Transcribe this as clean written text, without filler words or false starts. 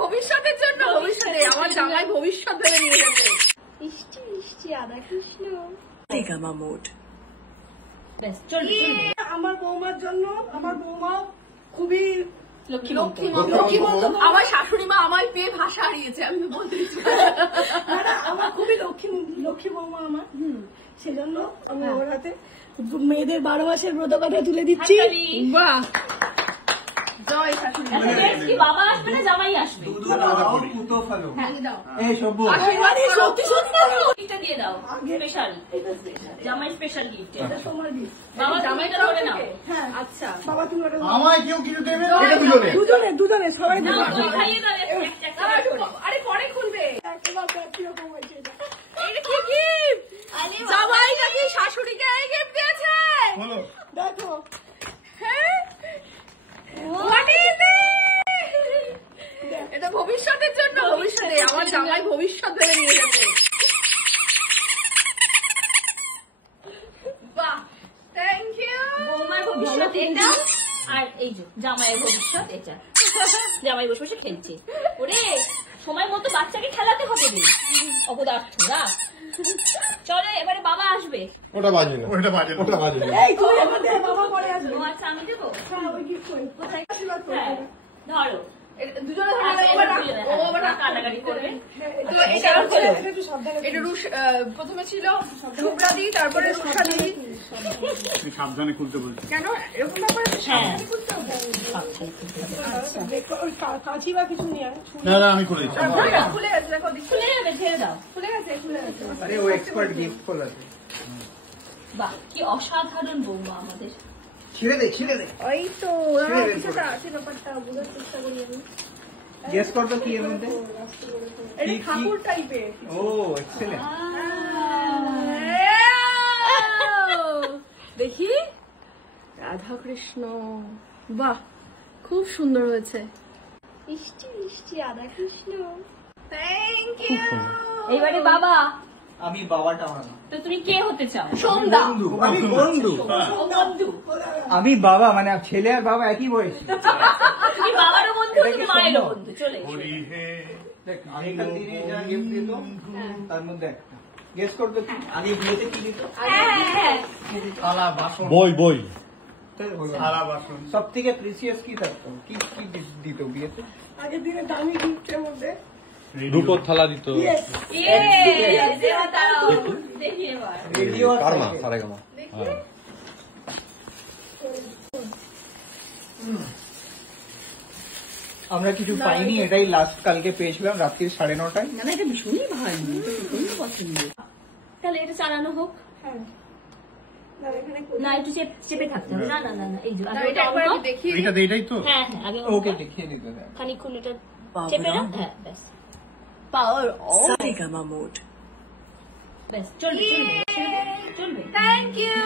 ভবিষ্যতের জন্য, ভবিষ্যতে আমার জামাই ভবিষ্যৎ ভেবে নিয়ে যাবে। মিষ্টি মিষ্টি আদা কৃষ্ণ গামা মোড। আমার বৌমার জন্য, আমার বৌমা খুবই লক্ষ্মী আমার শাশুড়ি মা আমায় পেয়ে ভাষা হারিয়েছে, আমি বলতে আমার খুবই লক্ষ্মী বৌমা আমার। সেজন্য আমি ওর হাতে মেয়েদের 12 মাসের ব্রত কথা তুলে দিচ্ছি। বাহ, জয় শাশুড়ি। বাবা আসবে না জামাই আসবে? সত্যি সত্যি এটা দিয়ে দাও, স্পেশাল জামাই স্পেশাল গিফট। এটা তোমার gift। বাবা জামাইটা ধরে নাও। হ্যাঁ আচ্ছা বাবা তুমি ওটা আমায় কেউ কিছু দেবে না, এটা দুজনে দুজনে সবাই না, দেবে। তুমি খাইয়ে দাও একটা করে। আরে পরে খুলবে। একেবারে কিরকম হয়েছে এটা? এটা কি গিফট? জামাই নাকি শাশুড়িকে এই গিফট দিয়েছে? বলো দেখো হ্যাঁ, What is it? এটা ভবিষ্যতের জন্য, ভবিষ্যতে আমার জামাই ভবিষ্যৎ ভেবে নিয়ে যাবে। বাহ, থ্যাংক ইউ। বৌমার ভবিষ্যৎ এটা, আর এই যে জামাইয়ের ভবিষ্যৎ এটা। জামাই বসে বসে খেলছে। ওরে সময় মতো বাচ্চাকে খেলাতে হবে রে অপদার্থরা। চলে এবারে বাবা আসবে। ওটা বাজে না, ওটা বাজে না, ওটা বাজে না। এই তুমি এবার দে, বাবা পরে আসবে। ও আচ্ছা আমি দেবো। হ্যাঁ ওই gift কই কোথায়? আশীর্বাদ করো। হ্যাঁ, ধরো। দুজনে আচ্ছা, ধরে এবার তুলে দাও। ও আবার কাটাকাটি করবে। তো এটা হচ্ছে এটা একটু সাবধানে এটা প্রথমে ছিল ধুবড়া দি, তারপরে রুষা দি। সাবধানে খুলতে বলছি। কেন এরকম ব্যাপার? হ্যাঁ দেখো ওই কাঁচি বা কিছু নিয়ে আয়। না না আমি খুলে দিচ্ছি। খুলে গেছে, দেখো দিচ্ছি। খুলে যাবে, ছেড়ে দাও। খুলে গেছে, খুলে গেছে। আরে ও এক্সপার্ট গিফট খোলাতে। বাহ কি অসাধারণ বৌমা আমাদের। ছিড়ে দে, ছিড়ে দে। ওই তো কিছুটা আছে ব্যাপারটা বোঝার চেষ্টা করি আমি। গেস কর তো কি এর মধ্যে? এটা ঠাকুর টাইপের। ও এক্সেলেন্ট। দেখি, রাধা কৃষ্ণ। বাহ, খুব সুন্দর হয়েছে। মিষ্টি মিষ্টি আদা কৃষ্ণ। Thank you. এইবারে বাবা, আমি বাবাটা আমার না। তো তুমি কে হতে চাও? সন্ধ্যা। আমি বন্ধু। ও বন্ধু। আমি বাবা, মানে ছেলে আর বাবা একই বয়সী। তুমি বাবারও বন্ধু, তুমি মায়েরও বন্ধু। চলে এসো। দেখ আগেকার দিনে যা গিফট দিত তার মধ্যে একটা গেস করবে কি? আগে বিয়েতে কি দিত? হ্যাঁ থালা বাসন, বই থালা বাসন সব থেকে প্রিসিয়াস কি থাকতো? কি কি দিত বিয়েতে? আগের দিনে দামি গিফটের মধ্যে রূপোর থালা দিত। ইয়েস দেখি এবার। রেডিও আর কারমা সাইকেল। সারেগামা। হ্যাঁ আমরা কিছু পাইনি, এটাই লাস্ট কালকে পেয়েছিলাম রাত্রি 9:30টায়। না এটা ভীষণই ভালো, ভীষণই পছন্দ। তাহলে এটা চালানো হোক। হ্যাঁ না এখানে না একটু চেপে থাকতে হবে। না না না না এই যে আগে এটা এটা একবার on আমি কর। দেখি। এটা এটাই তো। হ্যাঁ হ্যাঁ আগে on ওকে কর। দেখিয়ে দিতে দেখ। খানিকক্ষণ এটা চেপে রাখ। হ্যাঁ ব্যাস পাওয়ার গামা মোড। ব্যাস চলবে চলবে চলবে। Thank you.